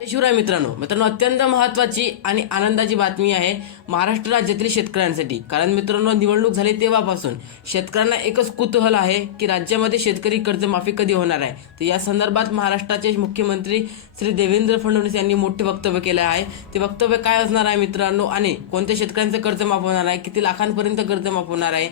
शिवराय मित्रांनो मित्रांनो अत्यंत महत्त्वाची आणि आनंदाची बातमी आहे महाराष्ट्र राज्यातील शेतकऱ्यांसाठी. कारण मित्रांनो निवडणूक झाली तेव्हापासून शेतकऱ्यांना एकच कुतूहल आहे की राज्यामध्ये शेतकरी कर्जमाफी कधी होणार आहे? तर या संदर्भात महाराष्ट्राचे मुख्यमंत्री श्री देवेंद्र फडणवीस यांनी मोठे वक्तव्य केले आहे. ते वक्तव्य काय असणार आहे मित्रांनो? आणि कोणत्या शेतकऱ्यांचं कर्ज माफ होणार आहे? किती लाखांपर्यंत कर्ज माफ होणार आहे?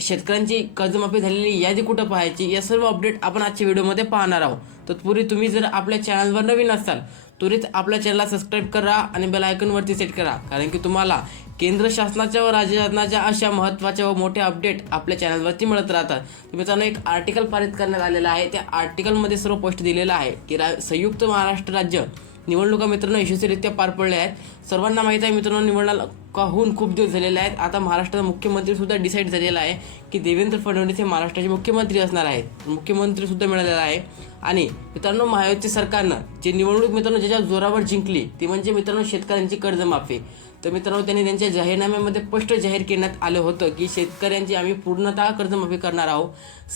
शेतकऱ्यांची कर्जमाफी झालेली यादी कुठं पाहायची? या सर्व अपडेट आपण आजच्या व्हिडिओमध्ये पाहणार आहोत. तत्पूर्वी तुम्ही जर आपल्या चॅनलवर नवीन असाल त्वरित आपल्या चॅनलला सबस्क्राईब करा आणि बेल आयकॉनवरती सेट करा. कारण की तुम्हाला केंद्र शासनाच्या व राज्य शासनाच्या अशा महत्त्वाच्या व मोठ्या अपडेट आपल्या चॅनलवरती मिळत राहतात. मित्रांनो एक आर्टिकल पारित करण्यात आलेलं आहे. त्या आर्टिकलमध्ये सर्व पोस्ट दिलेलं आहे की रा संयुक्त महाराष्ट्र राज्य निवडणुका मित्रांनो यशस्वीरित्या पार पडल्या आहेत. सर्वांना माहीत आहे मित्रांनो निवडणुका होऊन खूप दिवस झालेले आहेत. आता महाराष्ट्राचा मुख्यमंत्री सुद्धा डिसाईड झालेला आहे की देवेंद्र फडणवीस हे महाराष्ट्राचे मुख्यमंत्री असणार आहेत. मुख्यमंत्री सुद्धा मिळालेला आहे. आणि मित्रांनो महायुती सरकारनं जे निवडणूक मित्रांनो ज्याच्या जोरावर जिंकली ती म्हणजे मित्रांनो शेतकऱ्यांची कर्जमाफी. तर मित्रांनो त्यांनी त्यांच्या जाहीरनाम्यामध्ये स्पष्ट जाहीर करण्यात आलं होतं की शेतकऱ्यांची आम्ही पूर्णतः कर्जमाफी करणार आहोत.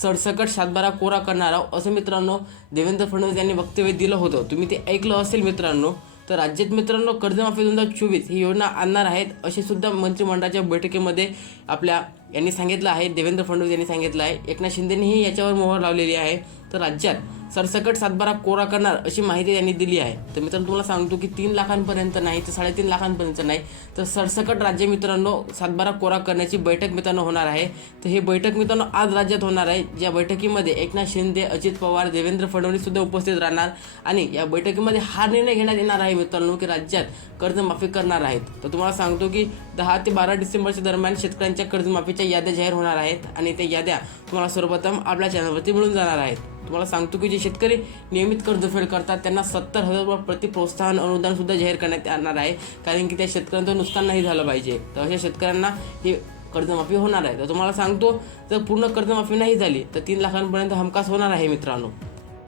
सडसकट सातबारा कोरा करणार आहोत असं मित्रांनो देवेंद्र फडणवीस यांनी वक्तव्य दिलं होतं. तुम्ही ते ऐकलं असेल मित्रांनो तर राज्यात मित्रांनो कर्जमाफी दोन हजार चोवीस ही योजना आणणार आहेत असे सुद्धा मंत्रिमंडळाच्या बैठकीमध्ये आपल्या यांनी सांगितलं आहे देवेंद्र फडणवीस यांनी सांगितलं आहे एकनाथ शिंदेनेही याच्यावर मोहर लावलेली आहे. तर राज्यात सरसकट सातबारा कोरा करणार अशी माहिती त्यांनी दिली आहे. तर मित्रांनो तुम्हाला सांगतो की तीन लाखांपर्यंत नाही तर साडेतीन लाखांपर्यंत नाही. तर सरसकट राज्य मित्रांनो सातबारा कोरा करण्याची बैठक मित्रांनो होणार आहे. तर हे बैठक मित्रांनो आज राज्यात होणार आहे. ज्या बैठकीमध्ये एकनाथ शिंदे अजित पवार देवेंद्र फडणवीस सुद्धा उपस्थित राहणार आणि या बैठकीमध्ये हा निर्णय घेण्यात येणार आहे मित्रांनो की राज्यात कर्जमाफी करणार आहेत. तर तुम्हाला सांगतो की दहा ते बारा डिसेंबरच्या दरम्यान शेतकऱ्यांच्या कर्जमाफीच्या त्या याद्या जाहीर होणार आहेत आणि त्या याद्या तुम्हाला सर्वप्रथम आपल्या चॅनलवरती मिळून जाणार आहेत. तुम्हाला सांगतो की जे शेतकरी नियमित कर्जफेड करतात त्यांना सत्तर हजार रुपये प्रति प्रोत्साहन अनुदानसुद्धा जाहीर करण्यात येणार आहे. कारण की त्या शेतकऱ्यांचं नुकसान नाही झालं पाहिजे. तर अशा शेतकऱ्यांना हे कर्जमाफी होणार आहे. तर तुम्हाला सांगतो जर पूर्ण कर्जमाफी नाही झाली तर तीन लाखांपर्यंत हमखास होणार आहे मित्रांनो.